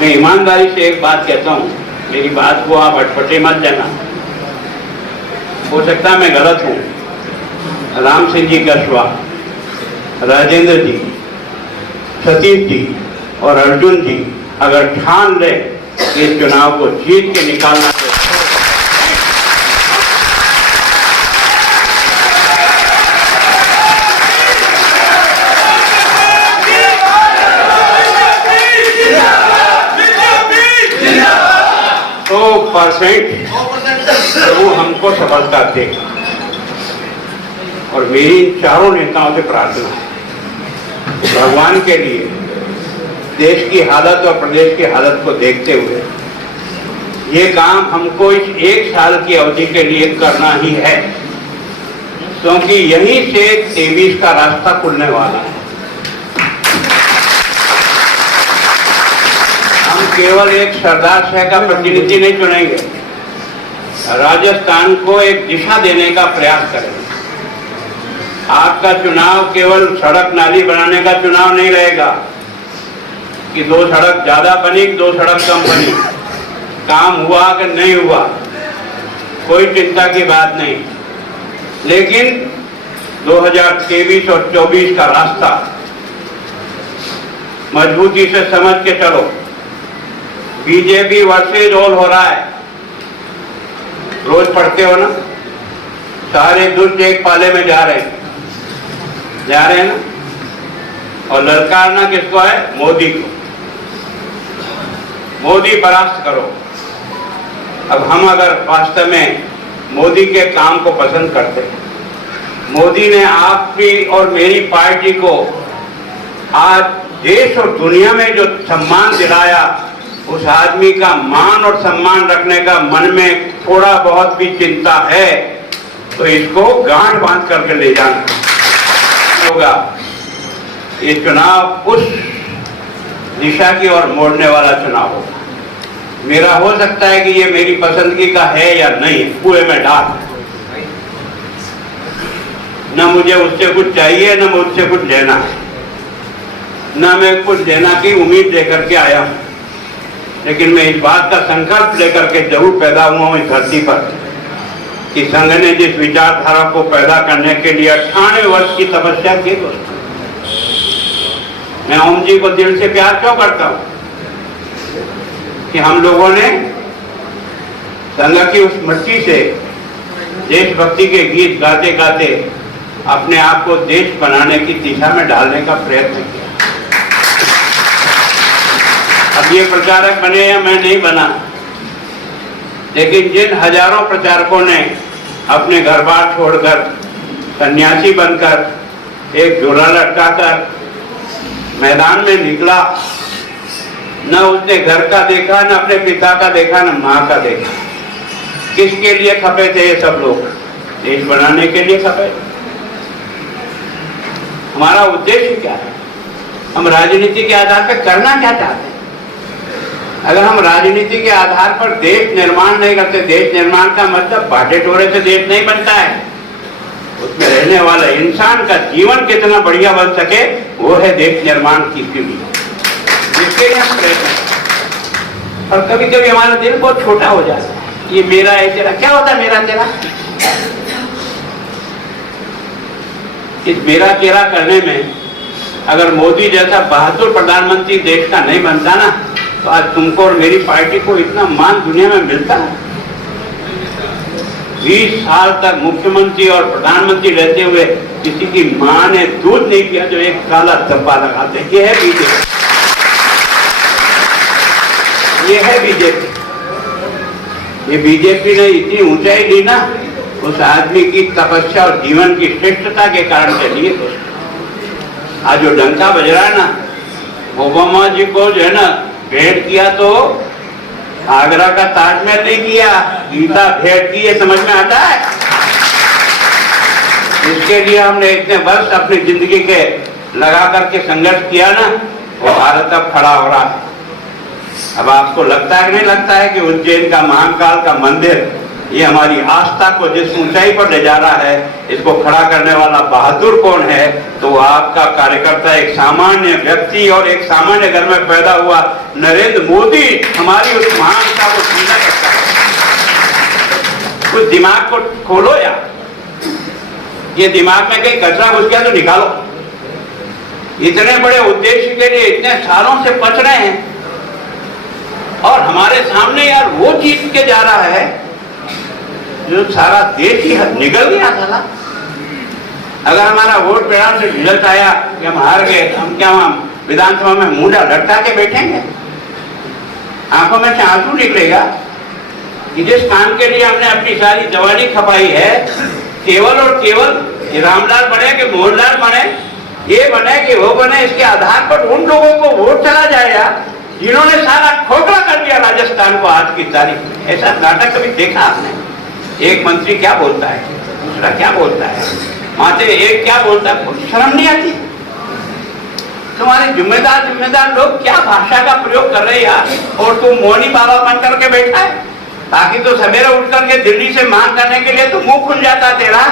मैं ईमानदारी से एक बात कहता हूँ, मेरी बात को आप अटपटे मत लेना। हो सकता है मैं गलत हूँ। राम सिंह जी कशवा, राजेंद्र जी, सतीश जी और अर्जुन जी अगर ठान ले कि इस चुनाव को जीत के निकालना प्रभु हमको सफलता दे। और मेरी इन चारों नेताओं से प्रार्थना है भगवान के लिए, देश की हालत और प्रदेश की हालत को देखते हुए ये काम हमको इस 1 साल की अवधि के लिए करना ही है, क्योंकि यहीं से 23 का रास्ता खुलने वाला है। हम केवल एक सरदार शह का प्रतिनिधि नहीं चुनेंगे, राजस्थान को एक दिशा देने का प्रयास करेंगे। आपका चुनाव केवल सड़क नाली बनाने का चुनाव नहीं रहेगा कि 2 सड़क ज्यादा बनी, 2 सड़क कम बनी, काम हुआ कि नहीं हुआ, कोई चिंता की बात नहीं। लेकिन 2023 और 24 का रास्ता मजबूती से समझ के चलो। बीजेपी वर्सेज ऑल हो रहा है, रोज पढ़ते हो ना, सारे दुष्ट एक पाले में जा रहे हैं ना, और ललकारना किसको है? मोदी को। मोदी परास्त करो। अब हम अगर वास्तव में मोदी के काम को पसंद करते हैं, मोदी ने आपकी और मेरी पार्टी को आज देश और दुनिया में जो सम्मान दिलाया, उस आदमी का मान और सम्मान रखने का मन में थोड़ा बहुत भी चिंता है तो इसको गांठ बांध करके ले जाना होगा। ये चुनाव उस दिशा की ओर मोड़ने वाला चुनाव होगा। मेरा हो सकता है कि ये मेरी पसंदगी का है या नहीं, कुएं में डाल, न मुझे उससे कुछ चाहिए न मुझसे कुछ लेना है, न मैं कुछ लेना की उम्मीद लेकर के आया हूं। लेकिन मैं इस बात का संकल्प लेकर के जरूर पैदा हुआ हूं इस धरती पर कि संघ ने जिस विचारधारा को पैदा करने के लिए 98 वर्ष की तपस्या की, दोस्तों मैं ओम जी को दिल से प्यार क्यों करता हूं कि हम लोगों ने संघ की उस मिट्टी से देशभक्ति के गीत गाते गाते अपने आप को देश बनाने की दिशा में डालने का प्रयत्न किया। अब ये प्रचारक बने या मैं नहीं बना, लेकिन जिन हजारों प्रचारकों ने अपने घर बार छोड़कर सन्यासी बनकर एक झोला लटकाकर मैदान में निकला, न उसने घर का देखा, न अपने पिता का देखा, न माँ का देखा। किसके लिए खपे थे ये सब लोग? देश बनाने के लिए खपे। हमारा उद्देश्य क्या है? हम राजनीति के आधार पर करना क्या चाहते हैं? अगर हम राजनीति के आधार पर देश निर्माण नहीं करते, देश निर्माण का मतलब बाटे टोरे से देश नहीं बनता है। उसमें रहने वाला इंसान का जीवन कितना बढ़िया बन सके, वो है देश निर्माण की पीढ़ी, जिसके लिए हम प्रयत्न। और कभी कभी हमारा दिल बहुत छोटा हो जाता है, ये मेरा है तेरा, क्या होता है मेरा तेरा? इस मेरा तेरा करने में अगर मोदी जैसा बहादुर प्रधानमंत्री देश का नहीं बनता ना, तो आज तुमको और मेरी पार्टी को इतना मान दुनिया में मिलता है। 20 साल तक मुख्यमंत्री और प्रधानमंत्री रहते हुए किसी की मां ने दूध नहीं पिया जो एक काला धब्बा लगाते। ये है बीजेपी, ये है बीजेपी। ये बीजेपी ने इतनी ऊंचाई ली ना, उस आदमी की तपस्या और जीवन की श्रेष्ठता के कारण से लिए। आज जो डंका बज रहा है ना, ओबामा जी को जो है ना भेंट किया तो आगरा का ताजमहल नहीं किया, गीता भेंट की, ये समझ में आता है? इसके लिए हमने इतने वर्ष अपनी जिंदगी के लगा करके संघर्ष किया ना, वो भारत अब खड़ा हो रहा है। अब आपको लगता है कि नहीं लगता है कि उज्जैन का महाकाल का मंदिर ये हमारी आस्था को जिस ऊंचाई पर ले जा रहा है, इसको खड़ा करने वाला बहादुर कौन है? तो आपका कार्यकर्ता, एक सामान्य व्यक्ति और एक सामान्य घर में पैदा हुआ नरेंद्र मोदी हमारी उस महानता को जीना करता है। कुछ दिमाग को खोलो यार, ये दिमाग में कहीं कचरा घुस गया तो निकालो। इतने बड़े उद्देश्य के लिए इतने सालों से पच रहे हैं और हमारे सामने यार वो जीत के जा रहा है जो सारा देश ही निकल गया था। अगर हमारा वोट परिणाम से रिजल्ट आया कि हम हार गए, हम क्या विधानसभा में मुंडा लटका के बैठेंगे? आंखों में से आंसू निकलेगा कि जिस काम के लिए हमने अपनी सारी जवानी खपाई है, केवल और केवल रामलाल बने कि मोहनलाल बने, ये बने कि वो बने, इसके आधार पर उन लोगों को वोट चला जाएगा जिन्होंने सारा खोखला कर दिया राजस्थान को आज की तारीख में। ऐसा नाटक कभी देखा आपने? एक मंत्री क्या बोलता है, दूसरा क्या बोलता है, वहां से एक क्या बोलता है, कुछ शर्म नहीं आती? तुम्हारे जिम्मेदार लोग क्या भाषा का प्रयोग कर रहे हैं यार, और तुम मोहनी बाबा बन करके बैठा है। बाकी तो सवेरे उठ करके दिल्ली से मांग करने के लिए तो मुंह खुल जाता तेरा।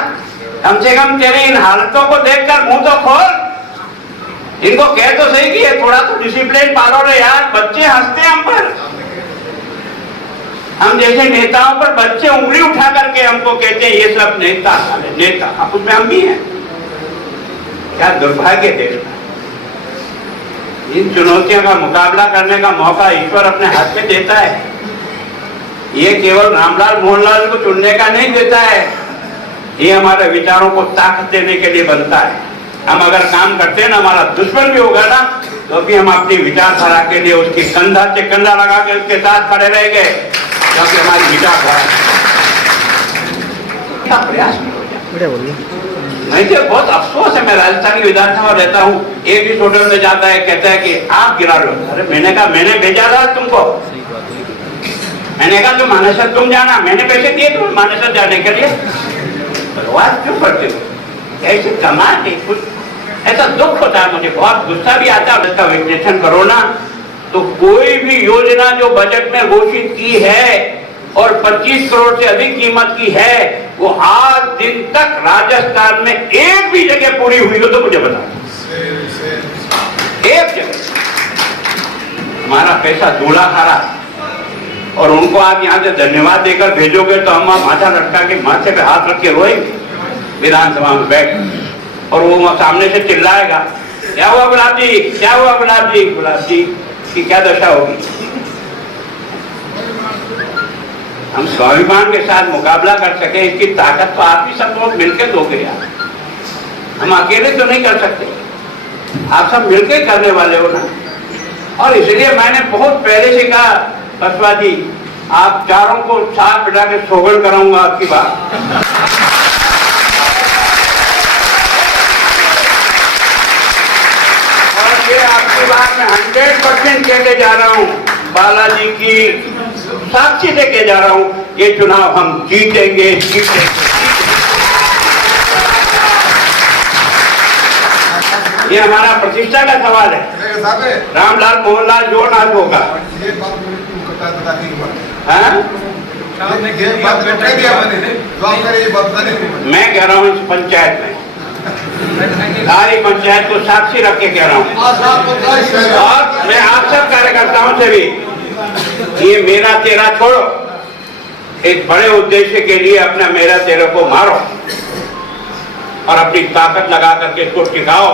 कम से कम तेरी इन हालतों को देखकर मुंह तो खोल। इनको कह तो सही कि ये थोड़ा तो डिसिप्लिन पालो रे यार। बच्चे हंसते हैं हम पर, हम जैसे नेताओं पर बच्चे उंगली उठा करके हमको कहते हैं ये सब नेता नेता। अब उसमें हम भी हैं। क्या दुर्भाग्य देश में। इन चुनौतियों का मुकाबला करने का मौका ईश्वर अपने हाथ में देता है। ये केवल रामलाल मोहनलाल को चुनने का नहीं देता है, ये हमारे विचारों को ताकत देने के लिए बनता है। हम अगर काम करते हैं ना, हमारा दुश्मन भी होगा ना, तो भी हम अपनी विचारधारा के लिए उसकी कंधा से कंधा लगा के उसके साथ खड़े रहेंगे, क्योंकि हमारी विचारधारा का प्रयास भी हो जाए। मुझे बहुत अफसोस है, मैं राजस्थान की विधानसभा रहता हूँ, एक भी होटल में जाता है, कहता है कि आप गिरा लो। अरे मैंने कहा मैंने भेजा था तुमको, मैंने कहा तुम मानेसर तुम जाना, मैंने पैसे दिए तुम मानेसर जाने के लिए, बर्बाद क्यों करते हो? ऐसे कमाते कुछ, ऐसा दुख होता है मुझे, बहुत गुस्सा भी आता है। इसका विश्लेषण करो ना, तो कोई भी योजना जो बजट में घोषित की है और 25 करोड़ से अधिक कीमत की है, वो आज दिन तक राजस्थान में एक भी जगह पूरी हुई हो तो मुझे बता। एक जगह हमारा पैसा धूला खा रहा, और उनको आप यहाँ से धन्यवाद देकर भेजोगे तो हम माथा लटका के माथे पे हाथ रख के रोएंगे विधानसभा में बैठ, और वो सामने से चिल्लाएगा, क्या हुआ गुलाब जी, क्या हुआ गुलाब जी? गुलाब जी की क्या दशा होगी? हम स्वाभिमान के साथ मुकाबला कर सके, इसकी ताकत तो आप ही सब लोग मिलकर दोगे यार। हम अकेले तो नहीं कर सकते, आप सब मिलकर करने वाले हो ना। और इसलिए मैंने बहुत पहले से कहा, बसवा जी आप चारों को साथ बिठा के सौगंध कराऊंगा आपकी बात। और ये आपकी बात में 100% कहते जा रहा हूँ, बालाजी की साक्षी से कह जा रहा हूँ, ये चुनाव हम जीतेंगे, जीतेंगे। ये हमारा प्रतिष्ठा का सवाल है। रामलाल मोहनलाल जो नाथ होगा, मैं कह रहा हूँ इस पंचायत में सारी पंचायत को साक्षी रख के कह रहा हूँ, और मैं आप सब कार्यकर्ताओं से भी, ये मेरा तेरा छोड़ो, एक बड़े उद्देश्य के लिए अपना मेरा तेरा को मारो और अपनी ताकत लगा करके इसको टिकाओ।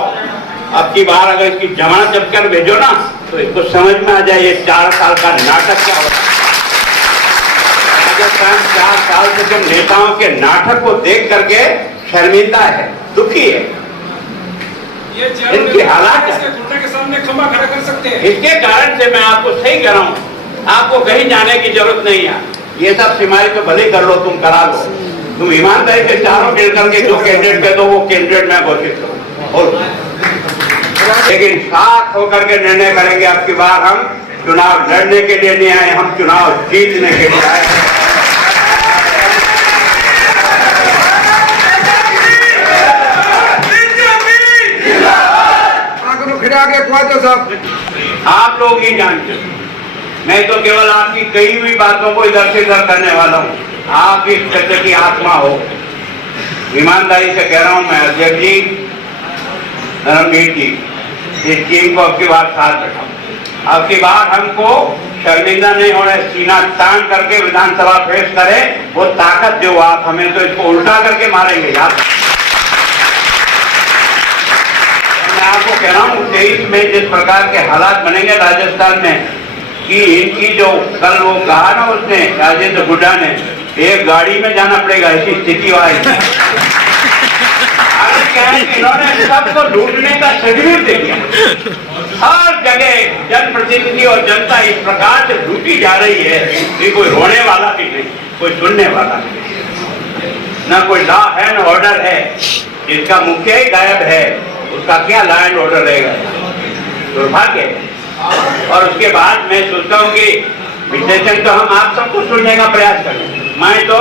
अब की बार अगर इसकी जमानत जब कर भेजो ना, तो इसको समझ में आ जाए ये 4 साल का नाटक क्या होता है। राजस्थान 4 साल से जो नेताओं के नाटक को देख करके शर्मिंदा है, दुखी है, इनकी हालात के सामने खंबा खड़ा कर सकते हैं। इसके कारण से मैं आपको सही कह रहा हूँ, आपको कहीं जाने की जरूरत नहीं है। ये सब सिमारी तो भले कर लो, तुम करा लो, तुम ईमानदारी से चारों मिल करके जो कैंडिडेट कह दो वो कैंडिडेट मैं घोषित करूँ, लेकिन साथ होकर के निर्णय करेंगे। अब की बार हम चुनाव लड़ने के लिए नहीं आए, हम चुनाव जीतने के लिए आए हैं। आप लोग ही जानते, मैं तो केवल आपकी कही हुई बातों को इधर से इधर करने वाला हूँ। आप इस क्षेत्र की आत्मा हो। ईमानदारी से कह रहा हूं मैं, अध्यक्ष जी, धर्मवीर जी, इस टीम को आपकी बार साथ बैठा, आपकी बार हमको शर्मिंदा नहीं होने, सीना तान करके विधानसभा पेश करे, वो ताकत जो आप हमें, तो इसको उल्टा करके मारेंगे यार। मैं आपको कह रहा हूँ 23 में जिस प्रकार के हालात बनेंगे राजस्थान में, कि इनकी जो कल वो कहा ना उसने, राजेंद्र हुड्डा ने, एक गाड़ी में जाना पड़ेगा, ऐसी स्थिति आएगी। क्या है कि इन्होंने सबको लूटने का सर्टिफिकेट दे दिया। हर जगह जनप्रतिनिधि और जनता इस प्रकार से लूटी जा रही है कि कोई रोने वाला भी नहीं, कोई सुनने वाला नहीं, ना कोई लॉ एंड ऑर्डर है। जिसका मुखिया ही गायब है, उसका क्या लॉ एंड ऑर्डर रहेगा? दुर्भाग्य। और उसके बाद मैं सोचता हूँ कि विश्लेषण तो हम आप सबको सुनने का प्रयास करें। मैं तो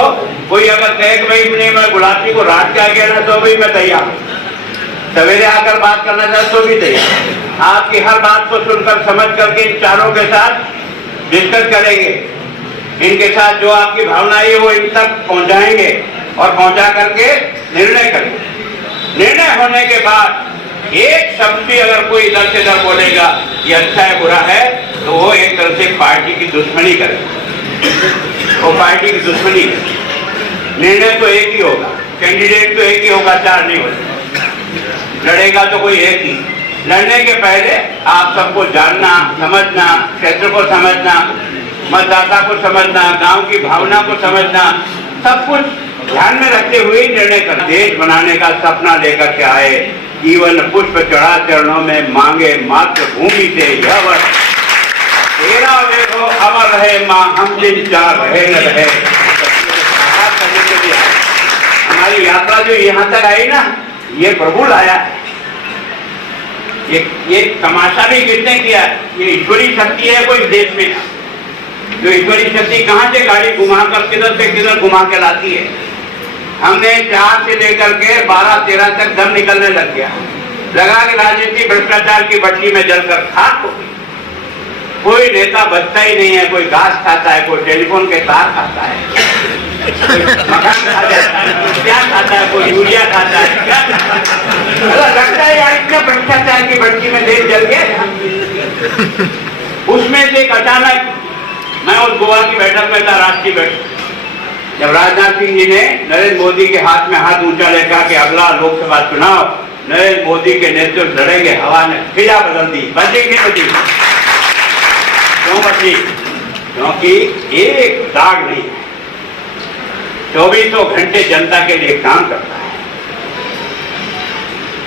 कोई अगर कहे कि भाई नहीं, मैं गुलाटी को रात के आ गया ना, तो भी मैं तैयार हूँ। सवेरे आकर बात करना चाहे तो भी तैयार। आपकी हर बात को सुनकर समझ करके इन चारों के साथ डिस्कस करेंगे, इनके साथ जो आपकी भावना है वो इन तक पहुंचाएंगे और पहुंचा करके निर्णय करेंगे। निर्णय होने के बाद एक शब्द भी अगर कोई इधर से इधर बोलेगा ये अच्छा है बुरा है, तो वो एक तरह से पार्टी की दुश्मनी करेगा, वो पार्टी की दुश्मनी करेगा। निर्णय तो एक ही होगा, कैंडिडेट तो एक ही होगा, चार नहीं होगा। लड़ेगा तो कोई एक ही। लड़ने के पहले आप सबको जानना, समझना, क्षेत्र को समझना, मतदाता को समझना, गांव की भावना को समझना, सब कुछ ध्यान में रखते हुए निर्णय करना। देश बनाने का सपना लेकर के आए, जीवन पुष्प चढ़ा चरणों में मांगे मातृभूमि से यह वर्ष, तेरा वेगो अमर रहे माँ, हम दिन चाह रहे न रहे। करने के लिए हमारी यात्रा जो यहाँ तक आई ना, ये प्रभु लाया है। ये तमाशा भी किसने किया? ये ईश्वरी शक्ति है कोई देश में, जो ईश्वरी शक्ति कहाँ से गाड़ी घुमाकर किधर से किधर घुमा के लाती है। हमने 4 से लेकर के 12-13 तक दम निकलने लग गया, लगा कि राजनीति भ्रष्टाचार की भट्टी में जलकर खाक हो गई। कोई नेता बचता ही नहीं है, कोई घास खाता है, कोई टेलीफोन के तार खाता है, मकान खा जाता है, कोई क्या खाता है, कोई यूरिया खाता है, क्या लगता है यार इतना भ्रष्टाचार की भट्टी में देश जल गया। उसमें से एक अचानक, मैं उस गोवा की बैठक में था, राष्ट्रीय बैठक, जब राजनाथ सिंह जी ने नरेंद्र मोदी के हाथ में हाथ ऊंचा लेकर कि अगला लोकसभा चुनाव नरेंद्र मोदी के नेतृत्व लड़ेंगे, हवा ने फिजा बदल दी। बची कि नहीं बची? क्यों बची? क्योंकि एक दाग नहीं है, 2400 घंटे जनता के लिए काम करता है।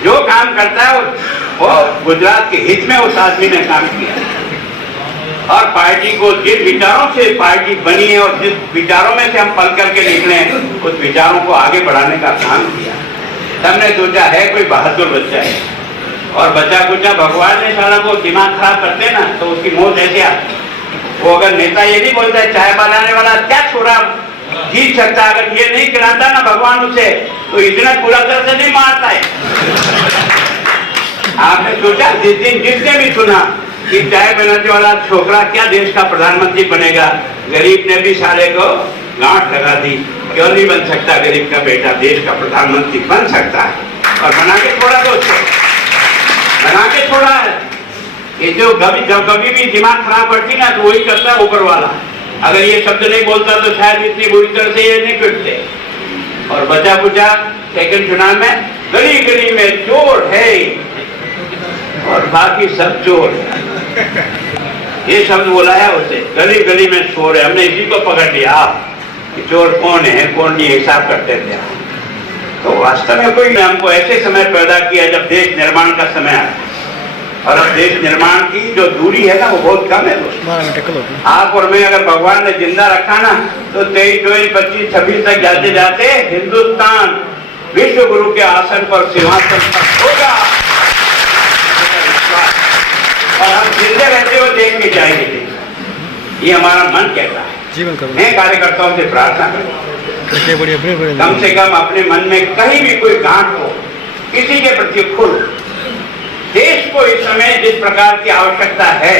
जो काम करता है वो गुजरात के हित में उस आदमी ने काम किया, और पार्टी को जिन विचारों से पार्टी बनी है और जिस विचारों में से हम पल करके निकले, उस विचारों को आगे बढ़ाने का काम किया। हमने सोचा है कोई बहादुर बच्चा है, और बच्चा कुचा भगवान ने सारा को दिमाग खराब करते ना, तो उसकी मौत ऐसे आती। वो अगर नेता ये नहीं बोलता है चाय बनाने वाला क्या छोड़ा जीत सकता, अगर ये नहीं खिलाता ना भगवान उसे, तो इतना पूरा तरह से नहीं मारता है। आपने सोचा जिसने भी सुना कि चाय बनाने वाला छोकरा क्या देश का प्रधानमंत्री बनेगा, गरीब ने भी साले को गांठ लगा दी, क्यों नहीं बन सकता गरीब का बेटा देश का प्रधानमंत्री? बन सकता है, और बना के छोड़ा दोस्तों, बना के छोड़ा है। ये जो कभी भी दिमाग खराब पड़ती ना, तो वही करता है ऊपर वाला। अगर ये शब्द नहीं बोलता तो शायद इतनी बुरी तरह से ये नहीं पिटते। और बचा कुचा सेकंड चुनाव में गली गली में चोर है और बाकी सब चोर है, ये शब्द बोला है उसे, गली गली में चोर है। हमने इसी को पकड़ लिया कि चोर कौन है कौन नहीं, हिसाब करते थे। तो वास्तव में कोई हमको ऐसे समय पैदा किया जब देश निर्माण का समय आया, और अब देश निर्माण की जो दूरी है ना वो बहुत कम है दोस्तों। आप और मैं अगर भगवान ने जिंदा रखा ना, तो 23, 24, 25, 26 तक जाते जाते हिंदुस्तान विश्व गुरु के आसन पर सिंहासन पर होगा, और हम जिंदे रहते हुए देख के जाएंगे। ये हमारा मन कहता है। मैं कार्यकर्ताओं से प्रार्थना करूँ, कम से कम अपने मन में कहीं भी कोई गांठ हो किसी के प्रति खुल। देश को इस समय जिस प्रकार की आवश्यकता है,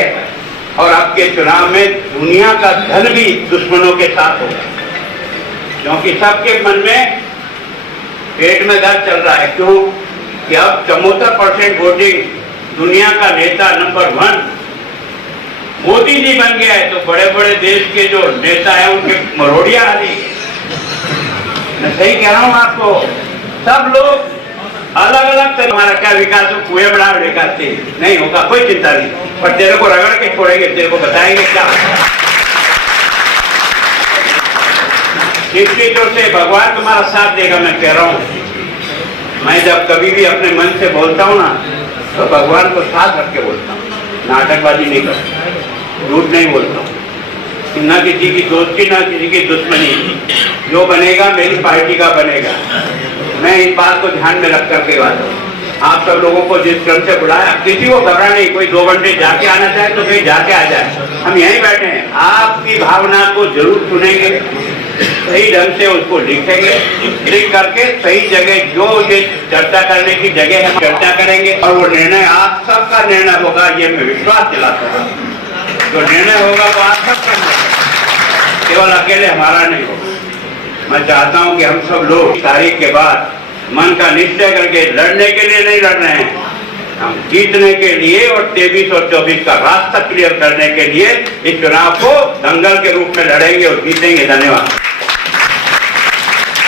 और आपके चुनाव में दुनिया का धन भी दुश्मनों के साथ होगा, क्योंकि सबके मन में पेट में दर्द चल रहा है। क्यों कि अब 74% वोटिंग, दुनिया का नेता नंबर 1 मोदी जी बन गया है, तो बड़े बड़े देश के जो नेता है उनके मरोड़िया आ रही। मैं सही कह रहा हूं आपको, सब लोग अलग अलग तरह। हमारा क्या विकास हो, कुएं बना विकास नहीं होगा, कोई चिंता नहीं, पर तेरे को रगड़ के छोड़ेंगे, तेरे को बताएंगे क्या। निश्चित से भगवान तुम्हारा साथ देगा। मैं कह रहा हूं, मैं जब कभी भी अपने मन से बोलता हूं ना, तो भगवान को साथ रख के बोलता हूं, नाटकबाजी नहीं करता, झूठ नहीं बोलता हूं, ना किसी की दोस्ती ना किसी की दुश्मनी। जो बनेगा मेरी पार्टी का बनेगा। मैं इस बात को ध्यान में रख करके बात हूँ। आप सब लोगों को जिस क्रम से बुलाया, किसी को घबरा नहीं, कोई 2 घंटे जाके आना चाहे तो कहीं जाके आ जाए, हम यहीं बैठे हैं। आपकी भावना को जरूर सुनेंगे, सही ढंग से उसको लिखेंगे, लिख करके सही जगह जो ये चर्चा करने की जगह है चर्चा करेंगे, और वो निर्णय आप सबका निर्णय होगा, ये मैं विश्वास दिलाता हूँ। जो निर्णय होगा वो आप सबका, केवल अकेले हमारा नहीं होगा। मैं चाहता हूं कि हम सब लोग तारीख के बाद मन का निश्चय करके लड़ने के लिए नहीं लड़ रहे हैं, हम जीतने के लिए और 23 और 24 का रास्ता क्लियर करने के लिए इस चुनाव को दंगल के रूप में लड़ेंगे और जीतेंगे। धन्यवाद।